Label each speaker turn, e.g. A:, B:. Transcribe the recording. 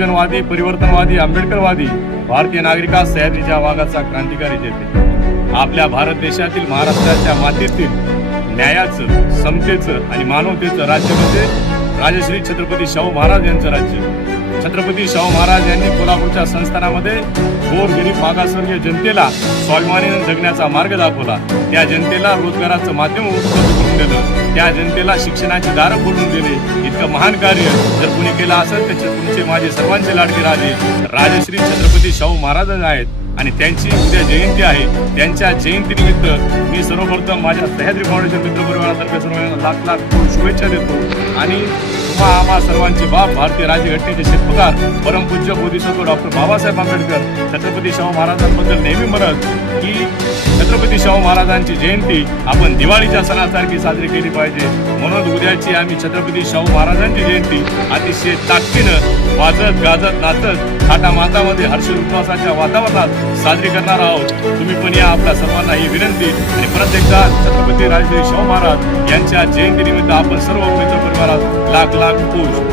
A: बहुजनवादी परिवर्तनवादी आंबेडकरवादी भारतीय नागरिका सह्याद्रीच्या वाघाचा क्रांतिकारी जेते. आपल्या भारत देशातील महाराष्ट्राच्या मातीतील न्यायाचं समतेचं आणि मानवतेचं राज्य म्हणजे राजश्री छत्रपती शाहू महाराज यांचं राज्य. छत्रपती शाहू महाराज यांनी कोल्हापूरच्या संस्थानामध्ये गोर गरीब मागासवर्गीय जनतेला स्वाभिमानीने जगण्याचा मार्ग दाखवला. त्या जनतेला रोजगाराचं माध्यम उपलब्ध करून दिलं. त्या जनतेला शिक्षणाची दारं खोलून दिली. इतकं महान कार्य जर कुणी केलं असेल तर तुमचे माझे सर्वांचे लाडके राजे. राजश्री छत्रपती शाहू महाराज आहेत. आणि त्यांची उद्या जयंती आहे. त्यांच्या जयंतीनिमित्त मी सर्वप्रथम माझ्या सह्याद्री फाउंडेशन मित्रपरिवारातर्फे सर्वांना लाख लाख शुभेच्छा देतो. आणि तुम्हा आम्हा सर्वांचे बाप भारतीय राज्यघटनेचे शिल्पकार परमपूज्य बोधिसत्व डॉक्टर बाबासाहेब आंबेडकर छत्रपती शाहू महाराजांबद्दल नेहमी म्हणत की छत्रपती शाहू महाराजांची जयंती आपण दिवाळीच्या सणासारखी साजरी केली पाहिजे. म्हणून उद्याची आम्ही छत्रपती शाहू महाराजांची जयंती अतिशय ताकदीनं वाजत गाजत नाचत थाटा मातामध्ये हर्ष वातावरणात साजरी करणार आहोत. तुम्ही पण या आपल्या सर्वांना ही विनंती आणि प्रत्येकदा छत्रपती राजश्री शाहू महाराज यांच्या जयंतीनिमित्त आपण सर्व मित्र परिवारात लाख लाख खुश